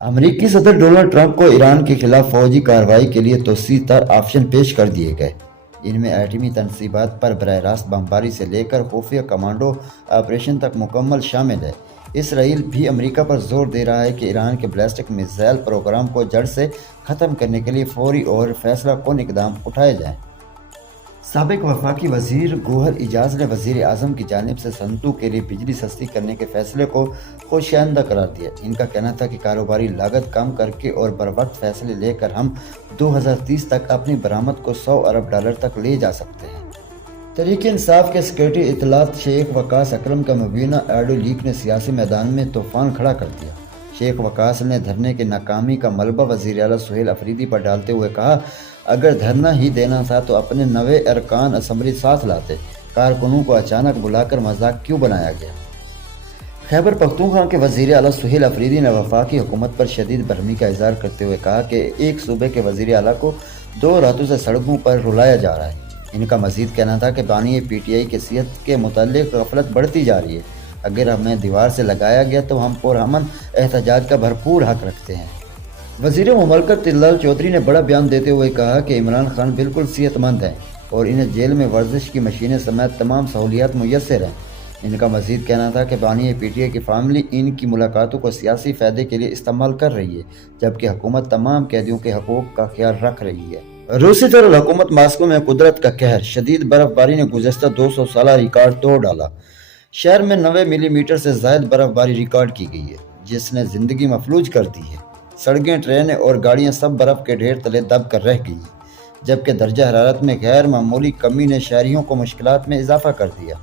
अमरीकी सदर Donald Trump को ईरान के खिलाफ फौजी कार्रवाई के लिए तोसी तर ऑप्शन पेश कर दिए गए। इनमें एटमी तनसीबात पर बरह रास्त बमबारी से लेकर खुफिया कमांडो ऑपरेशन तक मुकम्मल शामिल है। इसराइल भी अमेरिका पर जोर दे रहा है कि ईरान के बैलिस्टिक मिसाइल प्रोग्राम को जड़ से ख़त्म करने के लिए फौरी और फैसला कुन इकदाम उठाए जाएँ। साबिक वफाकी वजीर गौहर एजाज ने वजीर आज़म की जानिब से सनतों के लिए बिजली सस्ती करने के फैसले को खुशाइंदा करार दिया। इनका कहना था कि कारोबारी लागत कम करके और बरवक्त फैसले लेकर हम 2030 तक अपनी बरामद को $100 अरब तक ले जा सकते हैं। तहरीक इंसाफ के सेक्रेटरी इत्तलात शेख वकास अकरम का मुबीना ऑडियो लीक ने सियासी मैदान में तूफान खड़ा कर दिया। शेख वकास ने धरने की नाकामी का मलबा वज़ीर आला सुहेल अफरीदी पर डालते हुए कहा, अगर धरना ही देना था तो अपने नवे अरकान असम्बली साथ लाते, कारकुनों को अचानक बुलाकर मजाक क्यों बनाया गया। खैबर पख्तूनख्वा के वज़ीर आला सुहेल अफरीदी ने वफाकी हुकूमत पर शदीद बरहमी का इज़हार करते हुए कहा कि एक सूबे के वज़ीर आला को 2 रातों से सड़कों पर रुलाया जा रहा है। इनका मजीद कहना था कि बानी PTI की सेहत के मुताल्लिक गफलत बढ़ती जा रही है। अगर हमें दीवार से लगाया गया तो हम पुरअमन एहतजाज का भरपूर हक रखते हैं। वज़ीर मुमलकत तिल्लाल चौधरी ने बड़ा बयान देते हुए कहा कि इमरान खान बिल्कुल सेहतमंद हैं और इन्हें जेल में वर्जिश की मशीनें समेत तमाम सहूलियात मुयस्सर हैं। इनका मजीद कहना था कि बानी PTI की फामली इनकी मुलाकातों को सियासी फ़ायदे के लिए इस्तेमाल कर रही है, जबकि हुकूमत तमाम कैदियों के हकूक़ का ख्याल रख रही है। रूसी हुकूमत मास्को में कुदरत का कहर, शदीद बर्फबारी ने गुज़श्ता 200 साल रिकॉर्ड तोड़ डाला। शहर में 90 मिलीमीटर से ज़ायद बर्फबारी रिकॉर्ड की गई है, जिसने ज़िंदगी मफलूज कर दी है। सड़कें, ट्रेनें और गाड़ियां सब बर्फ़ के ढेर तले दब कर रह गई हैं, जबकि दर्जा हरारत में गैर मामूली कमी ने शहरियों को मुश्किलात में इजाफा कर दिया।